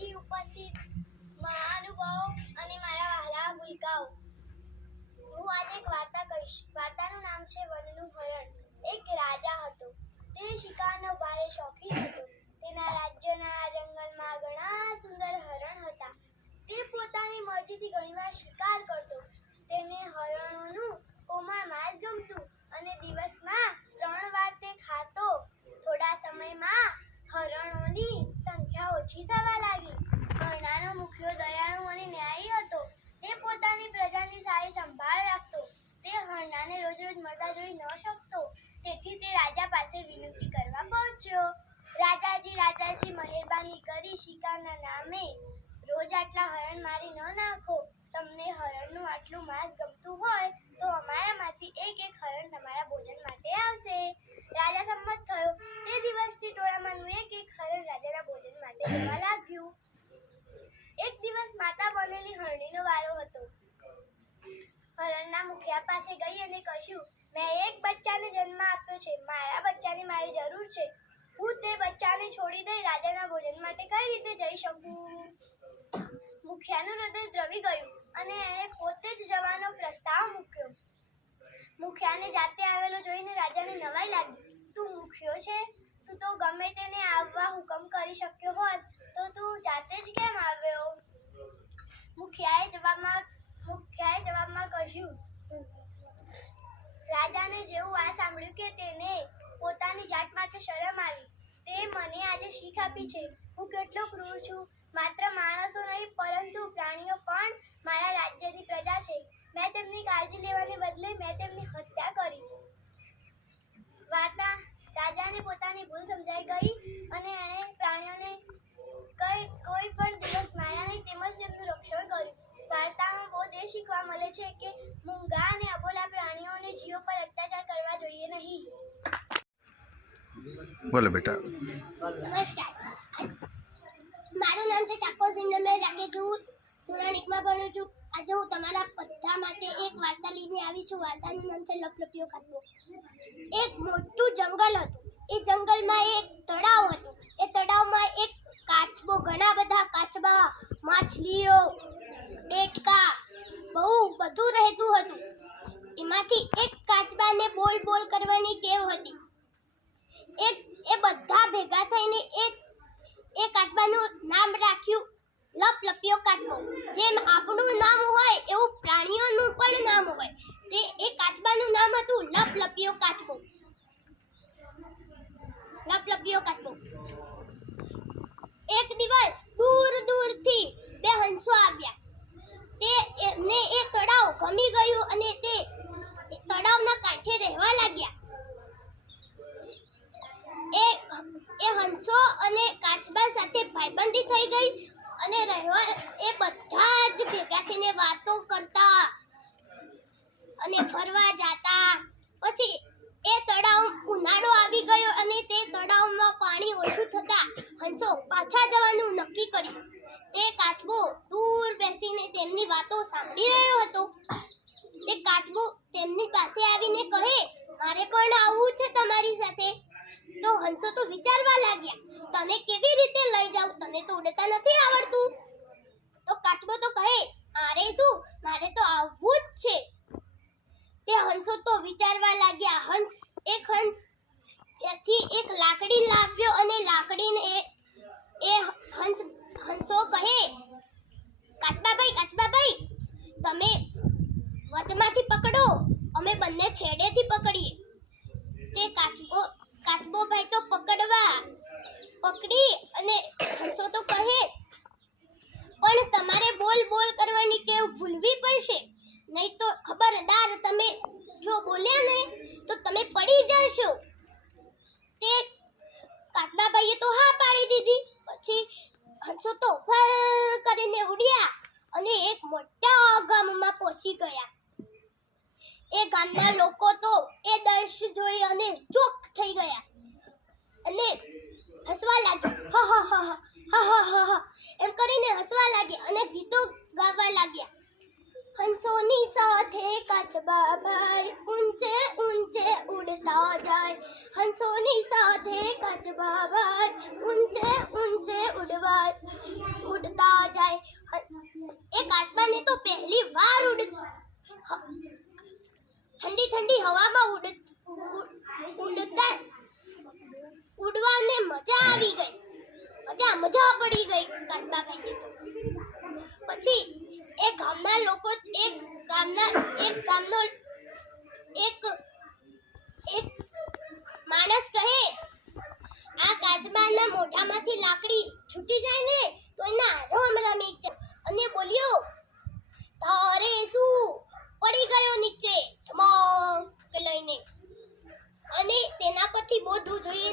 અહીં ઉપસ્થિત મહાનુભાવો અને મારા વહાલા ભૂલકાઓ, હું આજે એક વાર્તા કહીશ. વાર્તાનું નામ છે વનનું હરણ. એક રાજા હતો. તે શિકારનો ભારે શોખીન હતો. તેના રાજ્યના જંગલમાં ઘણા સુંદર હરણ હતા. તે પોતાની મરજીથી ઘણીવાર શિકાર કરતો. તેને હરણોનું કોમળ માંસ ગમતું અને દિવસમાં 3 વાર તે ખાતો. થોડા સમયમાં હરણોની સંખ્યા ઓછી થવા લાગી. હરણાનો મુખિયો દયાળુ અને ન્યાયી હતો. તે પોતાની પ્રજાની સારી સંભાળ રાખતો. તે હરણાને રોજ રોજ મળતા જોઈ ન શકતો. તેથી તે રાજા પાસે વિનંતી કરવા પહોંચ્યો. રાજાજી, મહેરબાની કરી શિકારના નામે રોજ આટલા હરણ મારી ન નાખો. તમને હરણનું આટલું માંસ ગમતું હોય તો અમારામાંથી એક હરણ તમારા ભોજન માટે આવશે. રાજા સંમત થયો. તે દિવસથી ટોળામાંનું એક હરણ રાજાના ભોજન માટે જવા લાગ્યું. એક દિવસ માતા બનેલી હરણીનો વારો હતો. હરણના મુખિયા પાસે ગઈ અને કહ્યું, મેં એક બચ્ચાને જન્મ આપ્યો છે. મારા બચ્ચાની મારી જરૂર છે. હું તે બચ્ચાને છોડી દઈ રાજાના ભોજન માટે કઈ રીતે જઈ શકું? મુખિયાનું હૃદય દ્રવી ગયું અને એણે પોતે જ જવાનો પ્રસ્તાવ મૂક્યો. મુખિયાને જાતે આવેલો જોઈને રાજાને નવાઈ લાગી. તું મુખિયો છે? તું તો ગમે તેને આવવા હુકમ કરી શક્યો હોત, તો તું જાતે જ કેમ આવ્યો? મુખિયાએ જવાબમાં કહ્યું, રાજાને જેવું આ સાંભળ્યું કે તેને પોતાની જાત માથે શરમ આવી. તે મને આજે શીખ આપી છે. હું કેટલો ક્રૂર છું. માત્ર માણસો નહીં પરંતુ પ્રાણીઓ પણ મારા રાજ્યની પ્રજા છે. મેં તેમની કાળજી લેવાને બદલે મેં તેમની હત્યા કરી. રાજાને પોતાની ભૂલ સમજાઈ ગઈ અને એણે પ્રાણીઓને કોઈ પણ દિવસ માર્યા નહીં, તેમજ તેમનું રક્ષણ કર્યું. વાર્તામાં બોધ એ શીખવા મળે છે કે મૂંગા અને અબોલા પ્રાણીઓને જીવો પર અત્યાચાર કરવા જોઈએ નહીં. બોલો બેટા. નમસ્કાર, મારું નામ છે ઠાકોર સિંહ. મેં રાગે છું, ધોરણ 1 માં ભણું છું. આજે હું તમારા બધા માટે એક વાર્તા લઈને આવી છું. વાર્તાનું નામ છે લપલપિયો કાચબો. એક મોટું જંગલ હતું. એ જંગલમાં એક તળાવ હતું. એ તળાવમાં એક કાચબો, ઘણા બધા કાચબા, માછલીઓ, ડેટકા, બહુ બધું રહેતું હતું. એમાંથી એક કાચબાને બોલ કરવાની ટેવ હતી. એ બધા ભેગા થઈને એ કાચબાનું નામ રાખ્યું લપલપિયો કાચબો. જેમ આપણું નામ હોય એવું પ્રાણીઓનું પણ નામ હોય. એ કાચબાનું નામ હતું લપલપિયો કાચબો. લપલપિયો કાચબો. એક દિવસ દૂરથી 2 હંસો આવ્યા. એમને એ તળાવ ગમી ગયું અને તે તળાવના કાંઠે રહેવા લાગ્યા. એ હંસો અને કાચબા સાથે ભાઈબંધી થઈ ગઈ અને એ બધા જ ભેગા થઈને વાતો કરતા અને ફરવા જતા. પછી એ તળાવ ઉનાળો આવી ગયો અને તે તળાવમાં પાણી ઓછું થતા હંસો પાછા જવાનું નક્કી કર્યું. તે કાચબો દૂર બેસીને તેમની વાતો સાંભળી રહ્યો હતો. તે કાચબો તેમની પાસે આવીને કહે, મારે પણ આવવું છે તમારી સાથે. તો હંસો તો વિચારવા લાગ્યા, તને કેવી રીતે લઈ જાઉં? તને તો ઉડતા નથી આવડતું. તો કાચબો તો કહે, અરે શું, મારે તો આવવું જ છે. તે હંસો તો વિચારવા લાગ્યા. એક હંસ ત્યાંથી એક લાકડી લાવ્યો અને લાકડીને એ હંસો કહે, કાચબાભાઈ, તમે વચમાંથી પકડો, અમે બંને છેડેથી પકડીએ. તે કાચબો ભાઈ તો પકડી અને હંસો તો કહે, પણ તમારે બોલ કરવાની ટેવ ભૂલવી પડશે, નહીં તો ખબરદાર, તમે જો બોલ્યા ને તો તમે પડી જશો. તે કાચબાભાઈએ તો હા પાડી દીધી. પછી હંસો તો ફર કરીને ઉડ્યા અને એક મોટા ગામમાં પહોંચી ગયા. એ ગામના લોકો તો એ દ્રશ્ય જોઈ અને ચોક થઈ ગયા અને હસવા લાગ્યા. હા એમ કરીને હસવા લાગ્યા અને ગીતો ગાવા લાગ્યા. હંસોની સાથે કાચબાભાઈ ઊંચે ઊંચે ઉડતા જાય. હંસોની સાથે કાચબાભાઈ ઊંચે ઊંચે ઉડતા જાય. એ કાચબાને તો પહેલી વાર ઠંડી ઠંડી હવામાં ઉડવાને મજા આવી ગઈ. મજા પડી ગઈ કાચબાભાઈને તો. પછી એક માણસ કહે, આ કાચબાના મોઢામાંથી લાકડી છૂટી જાય ને તો એના રોમ રમી જાય. અને બોલ્યો, તારે શું? પડી ગયો નીચે ધમાક લઈને. અને તેના પરથી બોધવું જોઈએ.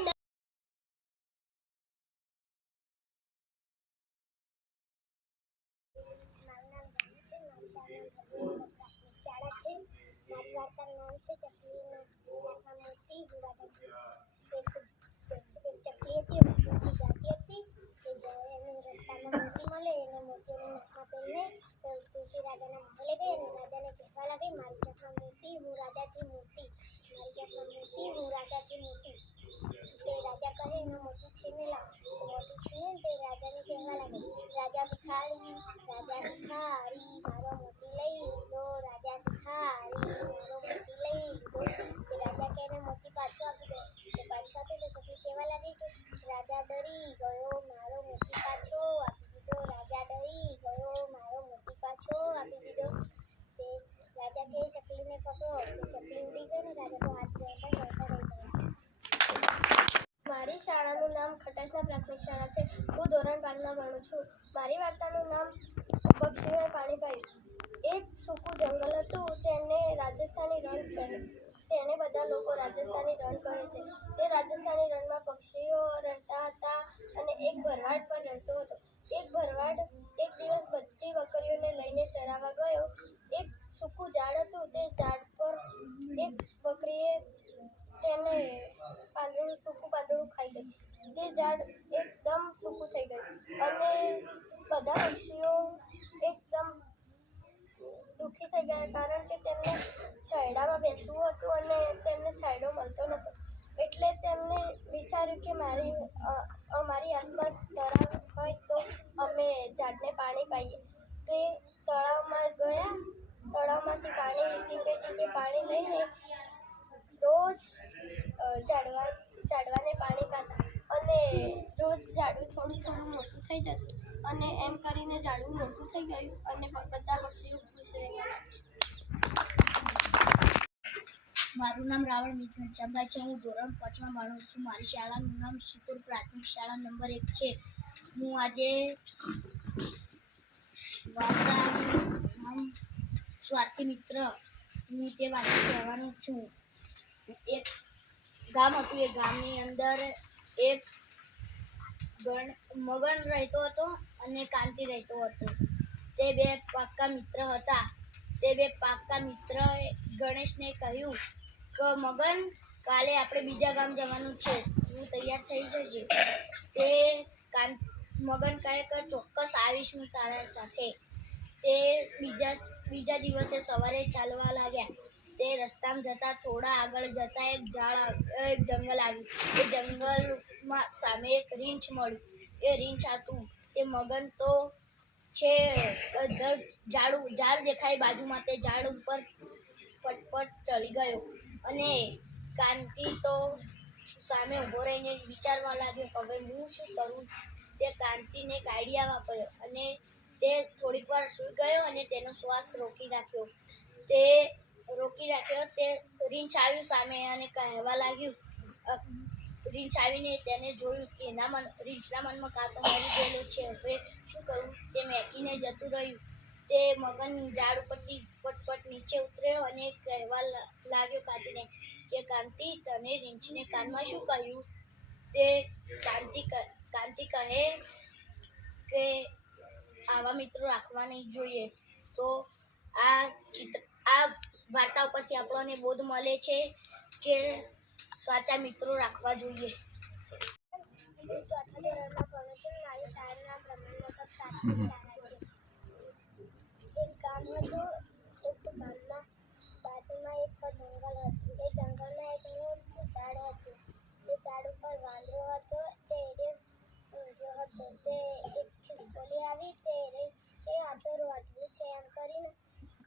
શાળા છે. મારી વાર્તાનું નામ છે ચકલીના મોતી હુરાદાજી. એક ચકલી હતી, જાતી હતી. એને રસ્તામાં મોતી મળે, એને મોતીઓને નખમાં પહેરીને તુલસી રાજાના મહેલે ગઈ અને રાજાને કહેવા લાગી, મારી જાતમાં મોતી, હું રાજાથી મોટી. મારી જાતમાં મોતી, હું રાજાથી મોટી. તે રાજા કહે, એનો મોતી છીને લાવ. મોતી છીને તે રાજાને કહેવા લાગે, રાજા ભિખારી, મારો મોતી લઈ લીધો. રાજા ભિખારી, મારો મોતી લઈ લીધો. તે રાજા કહે, એને મોતી પાછો આપી દો. તે પાછો આપે તો ચકલી કહેવા લાગી કે રાજા ડરી ગયો, મારો મોતી પાછો આપી દીધો. રાજા ડરી ગયો, મારો મોતી પાછો આપી દીધો. તે રાજા કહે, ચકલીને પકડો. તે ચકલી ઉડી ગઈ ને રાજા તો હાથ જોડતા જોડતા રહી ગયા. મારી શાળાનું નામ ખટાસના પ્રાથમિક શાળા છે. હું ધોરણ 5માં ભણું છું. મારી વાર્તાનું નામ પક્ષીઓએ પાણી પાયું. એક સૂકું જંગલ હતું. તેને રાજસ્થાની રણ કહે. તેને બધા લોકો રાજસ્થાની રણ કહે છે. તે રાજસ્થાની રણમાં પક્ષીઓ રહેતા હતા અને એક ભરવાડ પણ રહેતો હતો. એક ભરવાડ એક દિવસ બધી બકરીઓને લઈને ચરાવવા ગયો. એક સૂકું ઝાડ હતું. તે ઝાડ પર એક બકરીએ તેને સૂકું પાંદડું ખાઈ ગઈ. તે ઝાડ એકદમ સૂકું થઈ ગયું અને બધા પક્ષીઓ એકદમ દુઃખી થઈ ગયા, કારણ કે તેમને છાંયડામાં બેસવું હતું અને તેમને છાંયડો મળતો નહોતો. એટલે તેમને વિચાર્યું કે અમારી આસપાસ તળાવ હોય તો અમે ઝાડને પાણી પાઈએ. તે તળાવમાં ગયા. તળાવમાંથી ટીપે ટીપે પાણી લઈને રોજ ઝાડવાને પાણી પાતા અને રોજ ઝાડવું થોડું થોડું મોટું થઈ જતું અને એમ કરીને ઝાડવું મોટું થઈ ગયું અને બધા પક્ષીઓ ખુશ રહેવા લાગ્યા. મારું નામ રાવળ મિથુન ચંબાઈ છે. હું ધોરણ 5માં ભણું છું. મારી શાળાનું નામ શિકોર પ્રાથમિક શાળા નંબર 1 છે. હું આજે વાર્તાનું નામ સ્વાર્થી મિત્ર હું તે વાર્તા કહેવાનો છું. એક ગામ હતું. એ ગામની અંદર એક મગન રહેતો હતો અને કાંતિ રહેતો હતો. તે બે પાક્કા મિત્ર હતા. તે બે પાક્કા મિત્રએ ગણેશને કહ્યું કે મગન, કાલે આપણે બીજા ગામ જવાનું છે, તું તૈયાર થઈ જજે. તે મગન કહે કે ચોક્કસ આવીશ હું તારા સાથે. તે બીજા દિવસે સવારે ચાલવા લાગ્યા. તે રસ્તામાં જતા થોડા આગળ જતા એક જંગલ આવ્યું. એ જંગલમાં સામે એક રીંછ મળ્યું. એ રીંછ હતું. તે મગન તો છે ઝાડ દેખાય બાજુમાં, તે ઝાડ ઉપર પટપટ ચડી ગયો અને કાંતિ તો સામે ઊભો રહીને વિચારવા લાગ્યો કે હવે હું શું કરું. તે કાંતિને એક આઈડિયા વાપર્યો અને તે થોડીક વાર સૂઈ ગયો અને તેનો શ્વાસ રોકી રાખ્યો. તે રીંછ આવ્યું સામે અને કહેવા લાગ્યું. રીંછ આવીને તેને જોયું કે રીંછના મનમાં કાં તો મરી ગયેલો છે, હવે શું કરવું. તે મેકીને જતું રહ્યું. તે મગન ઝાડ ઉપરથી પટપટ નીચે ઉતર્યો અને કહેવા લાગ્યો કાંતિને કે કાંતિ, તને રીંછને કાનમાં શું કહ્યું. તે કાંતિ કહે કે આવા મિત્રો રાખવા નહીં જોઈએ. તો આ વાર્તા ઉપરથી આપણને બોધ મળે છે કે સાચા મિત્રો રાખવા જોઈએ. હું ચોથા ધોરણમાં ભણું છું. મારી શાળાનું નામ બ્રહ્માંડ પ્રાથમિક શાળા છે. એક ગામ હતું. ગામમાં બાજુમાં એક જંગલ હતું. એ જંગલમાં એક મોટું ઝાડ હતું. તે ઝાડ ઉપર વાંદરો હતો. તે ઊંઘ્યો હતો. તે એક ખિસકોલી આવી. તે આટલું રોટલું છે એમ કરીને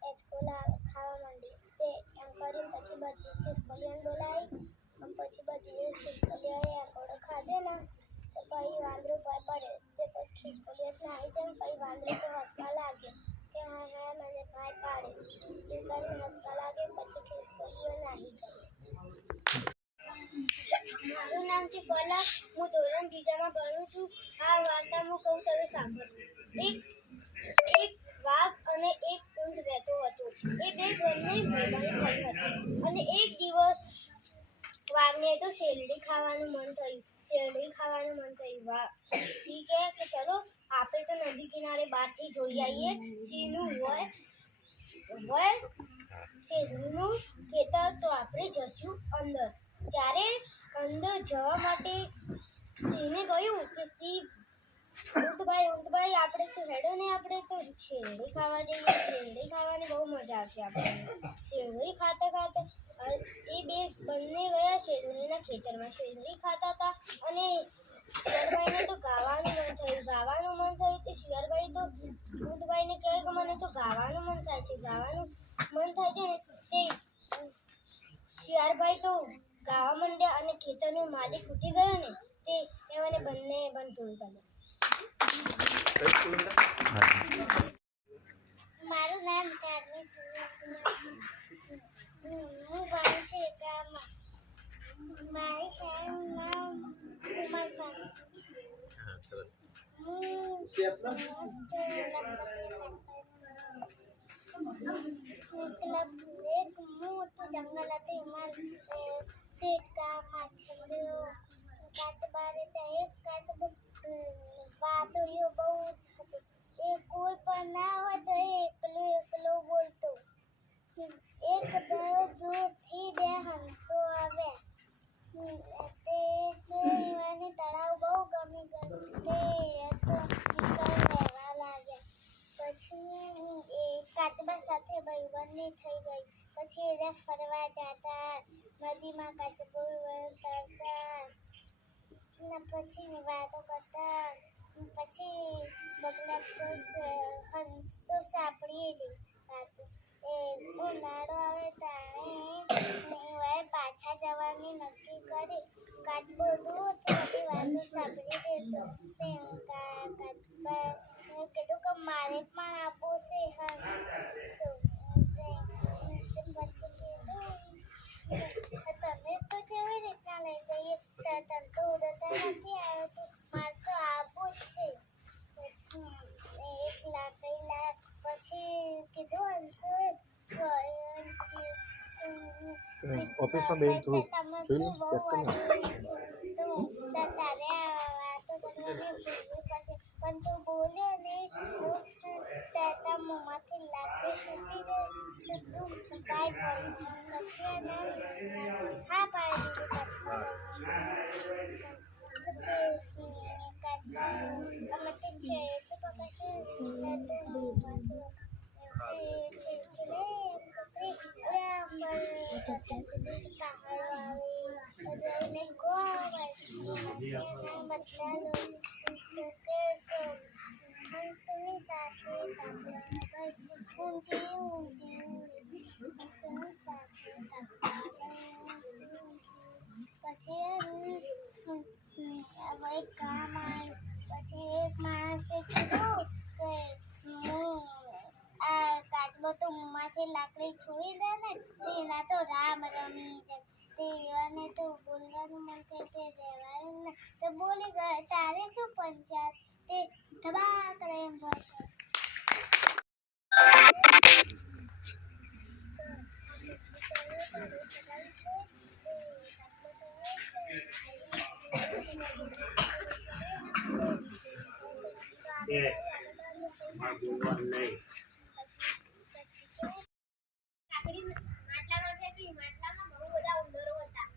એચકોલા ખાવા માંડી. તે એમ કરીને પછી બધી ખિસકોલીઓને બોલાવી. પછી બધી ખિસકોલીઓએ એકોડો ખાધો ને તો પછી વાંદરો ભય પડે. તે પછી ખિસકોલીઓ નાહી જાય. પછી વાંદરો તો હસવા લાગ્યો કે હા હા મને ભાઈ પાડે એમ કરીને હસવા લાગે. પછી ખિસકોલીઓ નાહી ગઈ. મારું નામ છે પલક. હું ધોરણ 3માં ભણું છું. આ વાર્તા હું કહું તમે સાંભળજો. એક વાઘ અને એક ઊંટ રહેતો હતો. એ બે બંને ભાઈબંધ થઈ હતી. અને એક દિવસ વાઘને તો શેરડી ખાવાનું મન થયું. વાઘ સિંહ કહે કે ચલો આપણે તો નદી કિનારે બહારથી જોઈ આવીએ. સિંહનું હોય શેરડીનું ખેતર તો આપણે જશું અંદર. જ્યારે અંદર જવા માટે સિંહને કહ્યું કે સિંહ ઊંટભાઈ આપણે તો હેડો ને આપણે તો શેરડી ખાવા જઈએ. શેરડી ખાવાની બહુ મજા આવશે આપણને. શેરડી ખાતા એ બંને ગયા શેરડીના ખેતરમાં. શેરડી ખાતા હતા અને શિયાળભાઈને તો ગાવાનું મન થયું. તે શિયાળભાઈ તો ઊંટભાઈને કહે કે મને તો ગાવાનું મન થાય છે ને તે શિયાળભાઈ તો ગાવા માંડ્યા અને ખેતરનો માલિક ઉઠી ગયો ને તે એમને બંને બંધ કર્યા. મારું નામ ધાર્મિક હું ભણું છું ગામમાં. મારી શાળાનું નામ કુમારભાઈ. એક મોટું જંગલ હતું. એમાં દેડકા, માછલીઓ, કાચબા રહેતા. એક વાદળીઓ બહુ જ હતી. એ કોઈ પણ ના હોય તો એકલો બોલતો. એક દૂરથી બે હંસો આવ્યા. તે તળાવ બહુ ગમી ગયું. તે રહેવા લાગ્યા. પછી એ કાચબા સાથે ભાઈબંધી થઈ ગઈ. પછી એ ફરવા જતા નદીમાં કાચબો તરતા ને પછી વાતો કરતા. પછી બગલા હંસ તો સાંભળીએ વાતો. એ ઉનાળો આવે ત્યારે પાછા જવાની નક્કી કરી. કાચબો દૂરથી બધી વાતો સાંભળી દેતો. કાચબા કીધું કે મારે પણ આપવું છે પછી કીધું તમે તો કેવી રીતના લઈ જઈએ. તને તો ઉડતા નથી આવતું. મારે તો આપવું જ છે. પછી એક લાકડી પછી કીધું હંસો ઓફિસમાં બેન થોડું જોઈ લો તારે વાતો કરવાની ભૂલવી પડશે. પણ તું બોલ્યો નહીં તારા મોંમાંથી લાકડી છૂટી જાય તો તું ભાઈ પડીશ. પછી હા પાડી દીધી. અમે તે છે પકડશું એક કામ આવ્યું. પછી એક માણસે કીધું કે આ કાચબો તો મોંમાંથી લાકડી છોડી દે ને તો એના તો રામ રમી જાય. તે એવાને તો બોલવાનું મન થાય તે રહેવાનું ને તો બોલી ગયા. તારે શું પંચાયત તે ધબા કરે એમ બોલતો. માટલામાં ફેંકી. માટલામાં બહુ બધા ઉંદરો હતા.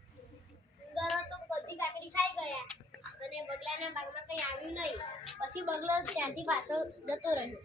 ઉંદરો તો બધી કાકડી ખાઈ ગયા અને બગલાના ભાગમાં કંઈ આવ્યું નહીં. પછી બગલો ત્યાંથી પાછો જતો રહ્યો.